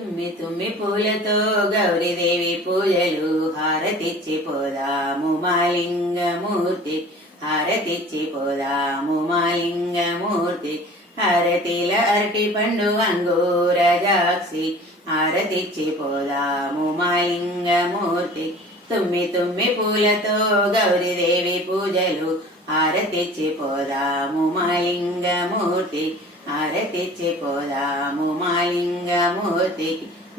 తుమ్మి తుమ్మి పూలతో గౌరీదేవి పూజలు హారతిచ్చి పోదాము మాలింగమూర్తి. హారతిచ్చి పోదాము మాలింగమూర్తి. హారతిల అరటి పండు అంగూర జాక్షి హారతిచ్చి పోదాము మాలింగమూర్తి. తుమ్మి తుమ్మి పూలతో గౌరీదేవి పూజలు హారతిచ్చి పోదాము మాలింగమూర్తి. హారతిచ్చి పోదాము మాలింగమూర్తి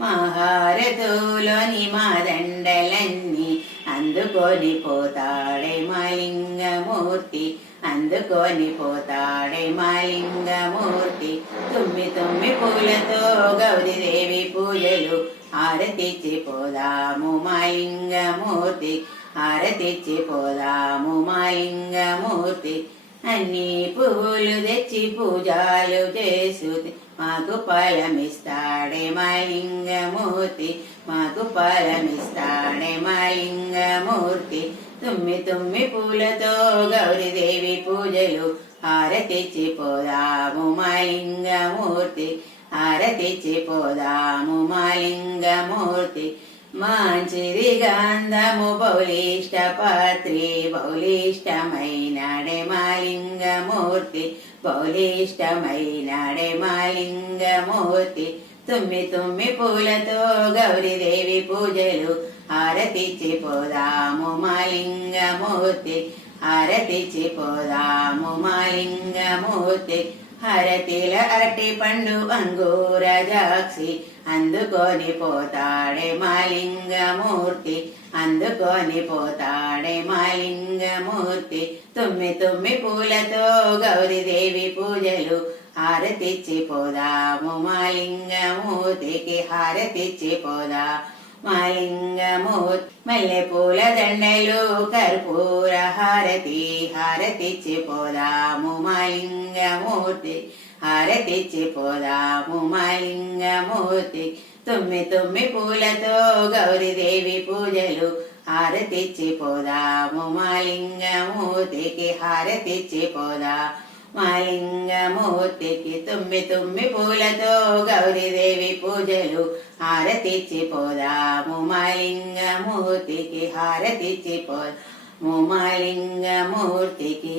మహారథులోని మా దండలన్నీ అందుకొని పోతాడే మాలింగమూర్తి అందుకొని పోతాడే మాలింగమూర్తి తుమ్మి తుమ్మి పూలతో గౌరీదేవి పూజలు ఆరతిచ్చి పోదాము మాలింగమూర్తి ఆరతిచ్చి పోదాము మాలింగమూర్తి అన్ని పువ్వులు తెచ్చి పూజాలు చేసు మాకు ఫలమిస్తాడే మాలింగమూర్తి మాకు ఫలమిస్తాడే మాలింగమూర్తి తుమ్మి తుమ్మి పూలతో గౌరీదేవి పూజలు హారతిచ్చి పోదాము మాలింగమూర్తి హారతిచ్చి పోదాము మాలింగమూర్తి మంచిది గంధము బౌలిష్ట పాత్రి బౌలిష్టమైనడే మాలింగమూర్తి బౌలిష్టమైనడే మాలింగమూర్తి తుమ్మి తుమ్మి పూలతో గౌరీదేవి పూజలు హారతిచ్చి పోదాము మాలింగమూర్తి. హారతిచ్చి పోదాము మాలింగమూర్తి. హరతిల అరటి పండు అంగూర జాక్షి అందుకొని పోతాడే మాలింగమూర్తి. అందుకొని పోతాడే మాలింగమూర్తి. తుమ్మి తుమ్మి పూలతో గౌరీదేవి పూజలు. హారతిచ్చి పోదాము మాలింగమూర్తికి హారతిచ్చి పోదా మాలింగమూర్తి మల్లె పూల దండలు కర్పూర హారతి హారతిచ్చి పోదాము మాలింగమూర్తి హారతిచ్చి పోదాము మాలింగమూర్తి. తుమ్మి తుమ్మి పూలతో గౌరీదేవి పూజలు హారతిచ్చి పోదాము మాలింగమూర్తికి హారతిచ్చి పోదా మాలింగమూర్తికి తుమ్మి తుమ్మి పూలతో గౌరీదేవి పూజలు హారతిచ్చి పోదాము మాలింగమూర్తికి హారతిచ్చి పోదాము మాలింగమూర్తికి